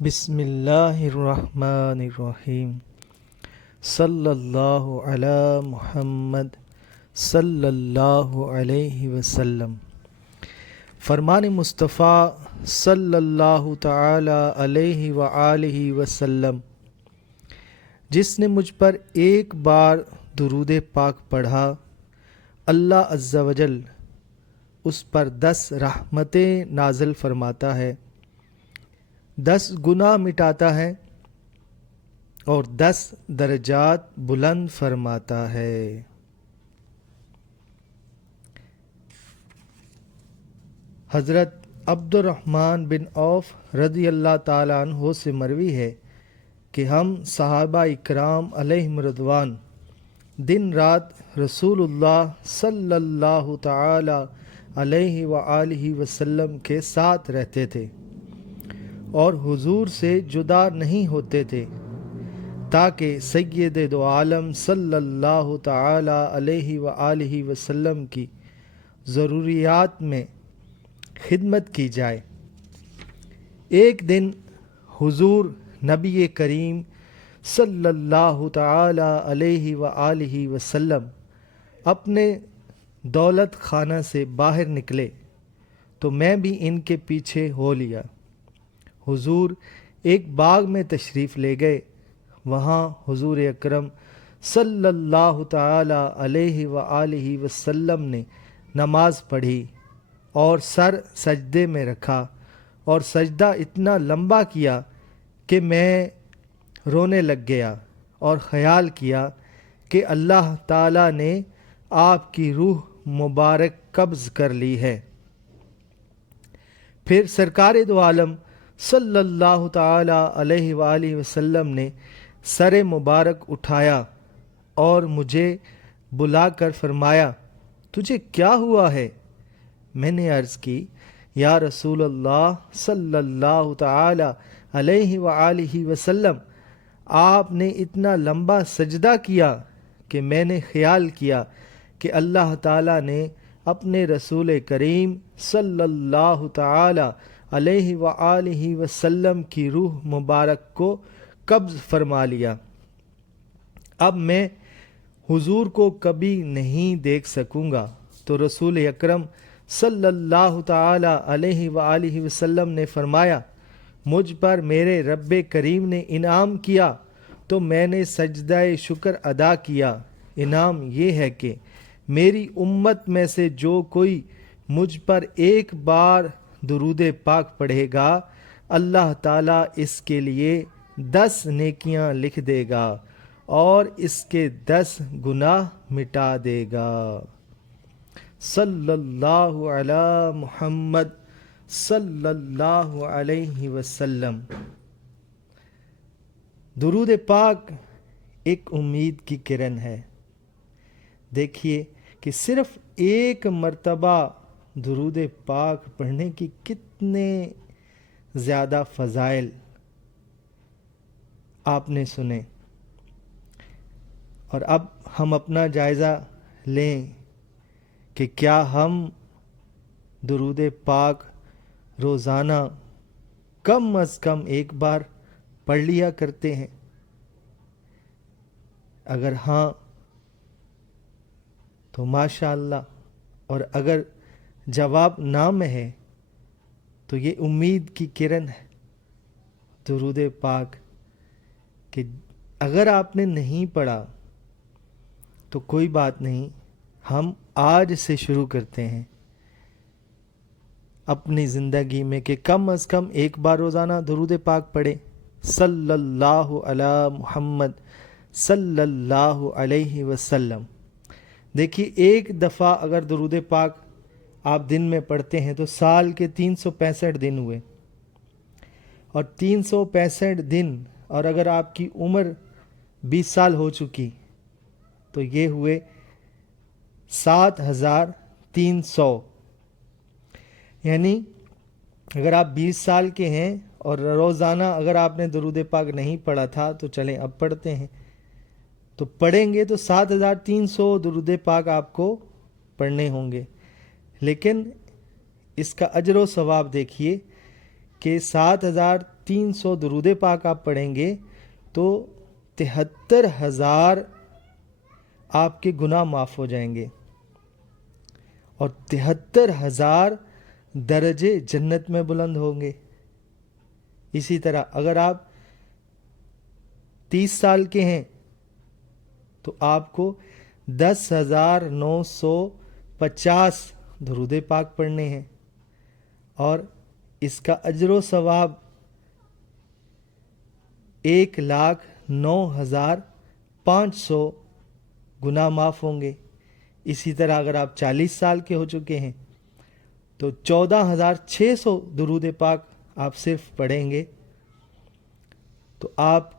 بسم اللہ الرحمن الرحیم صلی اللہ علی محمد صلی اللہ علیہ وسلم۔ فرمان مصطفیٰ صلی اللہ تعالی علیہ وآلہ وسلم، جس نے مجھ پر ایک بار درود پاک پڑھا، اللہ عز و جل اس پر 10 رحمتیں نازل فرماتا ہے، 10 گناہ مٹاتا ہے اور 10 درجات بلند فرماتا ہے۔ حضرت عبد الرحمن بن عوف رضی اللہ تعالیٰ عنہ سے مروی ہے کہ ہم صحابہ اکرام علیہم رضوان دن رات رسول اللہ صلی اللہ تعالی علیہ وآلہ وسلم کے ساتھ رہتے تھے اور حضور سے جدا نہیں ہوتے تھے، تاکہ سید دو عالم صلی اللہ تعالی علیہ وآلہ وسلم کی ضروریات میں خدمت کی جائے۔ ایک دن حضور نبی کریم صلی اللہ تعالی علیہ وآلہ وسلم اپنے دولت خانہ سے باہر نکلے تو میں بھی ان کے پیچھے ہو لیا۔ حضور ایک باغ میں تشریف لے گئے، وہاں حضور اکرم صلی اللہ تعالی علیہ وآلہ وسلم نے نماز پڑھی اور سر سجدے میں رکھا اور سجدہ اتنا لمبا کیا کہ میں رونے لگ گیا اور خیال کیا کہ اللہ تعالی نے آپ کی روح مبارک قبض کر لی ہے۔ پھر سرکار دو عالم صلی اللہ تعالی علیہ وآلہ وسلم نے سر مبارک اٹھایا اور مجھے بلا کر فرمایا، تجھے کیا ہوا ہے؟ میں نے عرض کی، یا رسول اللہ صلی اللہ تعالی علیہ وآلہ وسلم، آپ نے اتنا لمبا سجدہ کیا کہ میں نے خیال کیا کہ اللہ تعالی نے اپنے رسول کریم صلی اللہ تعالی علیہ وآلہ وسلم کی روح مبارک کو قبض فرما لیا۔ اب میں حضور کو کبھی نہیں دیکھ سکوں گا۔ تو رسول اکرم صلی اللہ تعالی علیہ وآلہ وسلم نے فرمایا، مجھ پر میرے رب کریم نے انعام کیا تو میں نے سجدہ شکر ادا کیا۔ انعام یہ ہے کہ میری امت میں سے جو کوئی مجھ پر ایک بار درود پاک پڑھے گا، اللہ تعالیٰ اس کے لیے 10 نیکیاں لکھ دے گا اور اس کے 10 گناہ مٹا دے گا۔ صلی اللہ علی محمد صلی اللہ علیہ وسلم۔ درود پاک ایک امید کی کرن ہے۔ دیکھیے کہ صرف ایک مرتبہ درود پاک پڑھنے کی کتنے زیادہ فضائل آپ نے سنے، اور اب ہم اپنا جائزہ لیں کہ کیا ہم درود پاک روزانہ کم از کم ایک بار پڑھ لیا کرتے ہیں؟ اگر ہاں تو ماشاء اللہ، اور اگر جواب نہ میں ہے تو یہ امید کی کرن ہے درود پاک کہ اگر آپ نے نہیں پڑھا تو کوئی بات نہیں، ہم آج سے شروع کرتے ہیں اپنی زندگی میں کہ کم از کم ایک بار روزانہ درود پاک پڑھیں۔ صلی اللہ علی محمد صلی اللہ علیہ وسلم۔ دیکھیے، ایک دفعہ اگر درود پاک آپ دن میں پڑھتے ہیں تو سال کے 365 دن ہوئے، اور 365 دن، اور اگر آپ کی عمر 20 سال ہو چکی تو یہ ہوئے 7300۔ یعنی اگر آپ 20 سال کے ہیں اور روزانہ اگر آپ نے درود پاک نہیں پڑھا تھا تو چلیں اب پڑھتے ہیں، تو پڑھیں گے تو 7300 درود پاک آپ کو پڑھنے ہوں گے۔ لیکن اس کا اجر و ثواب دیکھیے کہ 7300 درود پاک آپ پڑھیں گے تو 73,000 آپ کے گناہ معاف ہو جائیں گے اور 73,000 درجے جنت میں بلند ہوں گے۔ اسی طرح اگر آپ 30 سال کے ہیں تو آپ کو 10,950 درود پاک پڑھنے ہیں اور اس کا اجر و ثواب 1,09,500 گناہ معاف ہوں گے۔ اسی طرح اگر آپ 40 سال کے ہو چکے ہیں تو 14,600 درود پاک آپ صرف پڑھیں گے تو آپ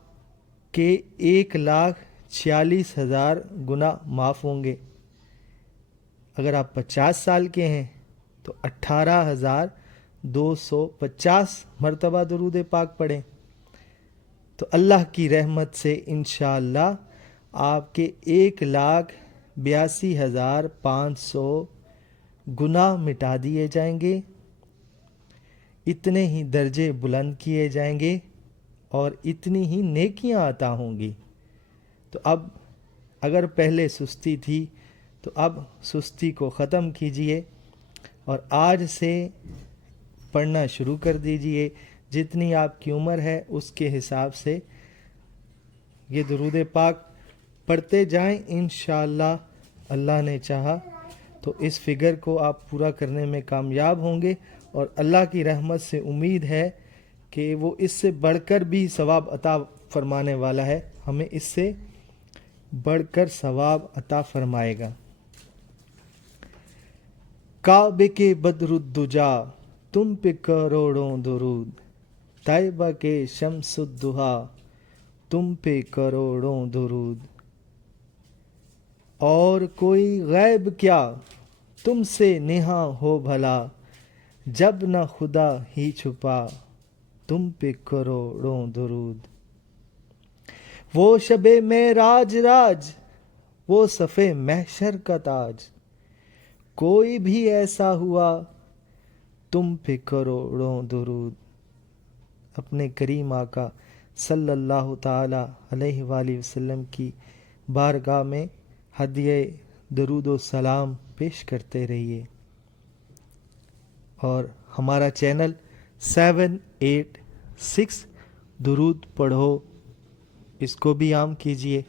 کے 1,46,000 گناہ معاف ہوں گے۔ اگر آپ 50 سال کے ہیں تو 18,250 مرتبہ درود پاک پڑھیں تو اللہ کی رحمت سے انشاءاللہ آپ کے 1,82,500 گناہ مٹا دیے جائیں گے، اتنے ہی درجے بلند کیے جائیں گے اور اتنی ہی نیکیاں عطا ہوں گی۔ تو اب اگر پہلے سستی تھی تو اب سستی کو ختم کیجئے اور آج سے پڑھنا شروع کر دیجئے۔ جتنی آپ کی عمر ہے اس کے حساب سے یہ درود پاک پڑھتے جائیں، انشاءاللہ اللہ نے چاہا تو اس فگر کو آپ پورا کرنے میں کامیاب ہوں گے اور اللہ کی رحمت سے امید ہے کہ وہ اس سے بڑھ کر بھی ثواب عطا فرمانے والا ہے، ہمیں اس سے بڑھ کر ثواب عطا فرمائے گا۔ کعبے کے بدر الدجا تم پہ کروڑوں درود، طیبہ کے شمس الضحا تم پہ کروڑوں درود، اور کوئی غیب کیا تم سے نہاں ہو بھلا، جب نہ خدا ہی چھپا تم پہ کروڑوں درود۔ وہ شب معراج راج وہ صف محشر کا تاج، کوئی بھی ایسا ہوا تم پہ کروڑوں درود۔ اپنے کریم آقا صلی اللہ تعالی علیہ وآلہ وسلم کی بارگاہ میں ہدیہ درود و سلام پیش کرتے رہیے اور ہمارا چینل 786 درود پڑھو اس کو بھی عام کیجیے۔